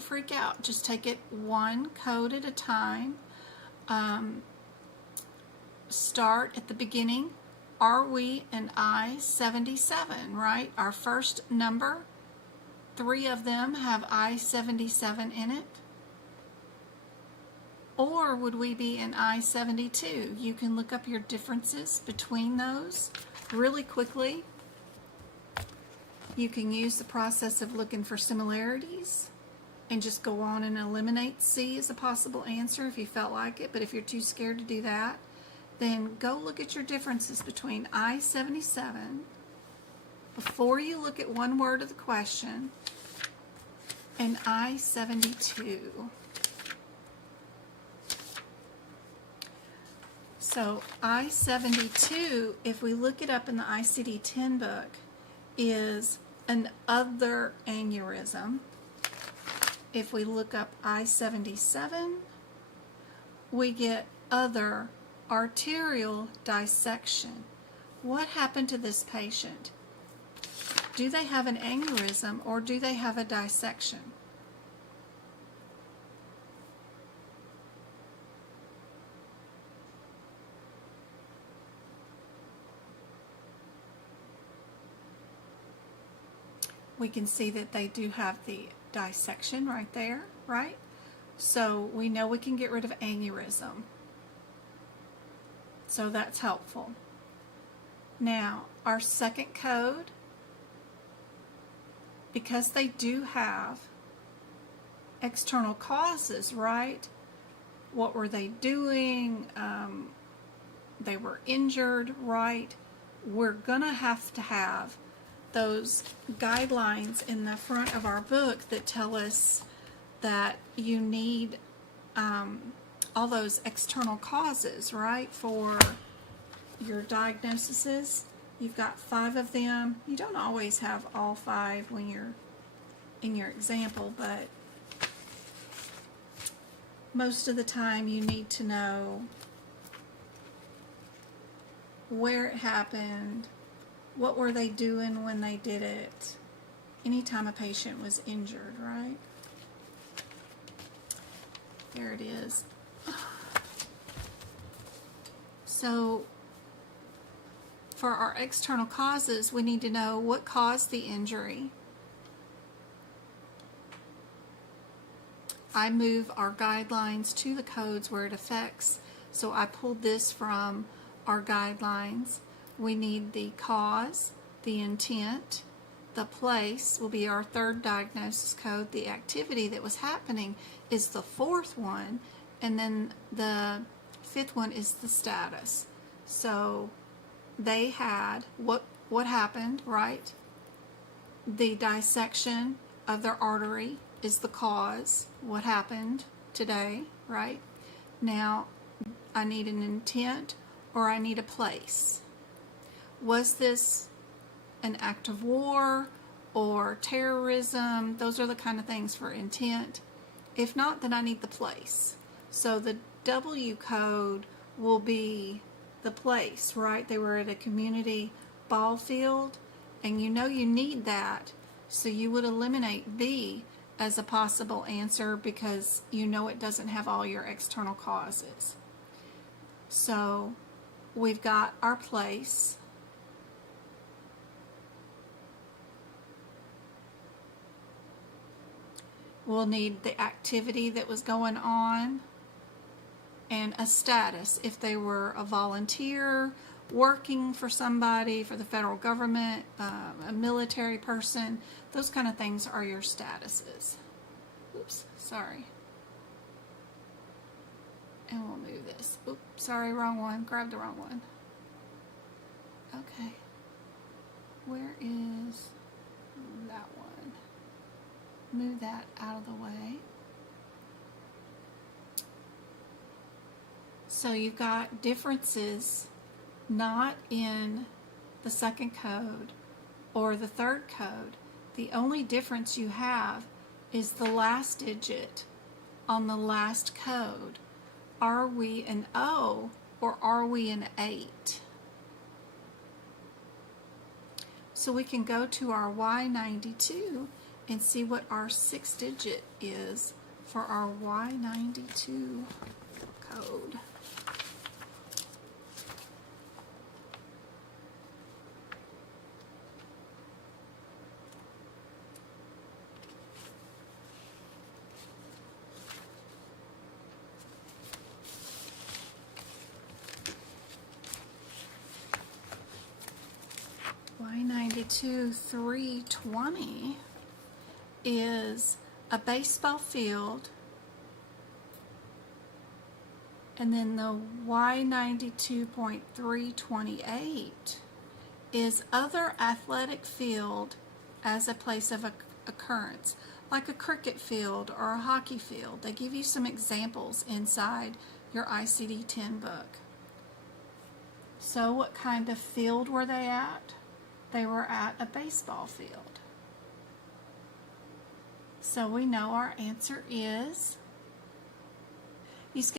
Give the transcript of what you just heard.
don't freak out. Just take it one code at a time. Start at the beginning. Are we in I-77, right? Our first number, 3 of them have I-77 in it. Or would we be in I-72? You can look up your differences between those really quickly. You can use the process of looking for similarities and just go on and eliminate C as a possible answer if you felt like it. But if you're too scared to do that, then go look at your differences between I-77 before you look at one word of the question and I-72. So I-72, if we look it up in the ICD-10 book, is an other aneurysm. If we look up I-77, we get other arterial dissection. What happened to this patient? Do they have an aneurysm or do they have a dissection? We can see that they do have the dissection right there, right? So we know we can get rid of aneurysm. So that's helpful. Now, our second code, because they do have external causes, right? What were they doing? They were injured, right? We're going to have those guidelines in the front of our book that tell us that you need all those external causes, right, for your diagnoses. You've got 5 of them. You don't always have all 5 when you're in your example, but most of the time you need to know where it happened, what were they doing when they did it, anytime a patient was injured, right? There it is. So for our external causes, we need to know what caused the injury. I move our guidelines to the codes where it affects. So I pulled this from our guidelines. We need the cause, the intent, the place will be our 3rd diagnosis code. The activity that was happening is the 4th one, and then the 5th one is the status. So they had what happened, right? The dissection of their artery is the cause, what happened today, right? Now I need an intent or I need a place. Was this an act of war or terrorism? Those are the kind of things for intent. If not, then I need the place. So the W code will be the place, right? They were at a community ball field, and you know you need that, so you would eliminate B as a possible answer because you know it doesn't have all your external causes. So we've got our place. We'll need the activity that was going on and a status. If they were a volunteer, working for somebody, for the federal government, a military person, those kind of things are your statuses. Oops, sorry. And we'll move this. Oops, sorry, wrong one. Grabbed the wrong one. Okay. Where is that one? Move that out of the way. So you've got differences not in the 2nd code or the 3rd code. The only difference you have is the last digit on the last code. Are we an O or are we an 8? So we can go to our Y92 and see what our 6-digit is for our Y92 code. Y92 320 is a baseball field, and then the Y92.328 is other athletic field as a place of occurrence, like a cricket field or a hockey field. They give you some examples inside your ICD-10 book. So what kind of field were they at? They were at a baseball field. So we know our answer is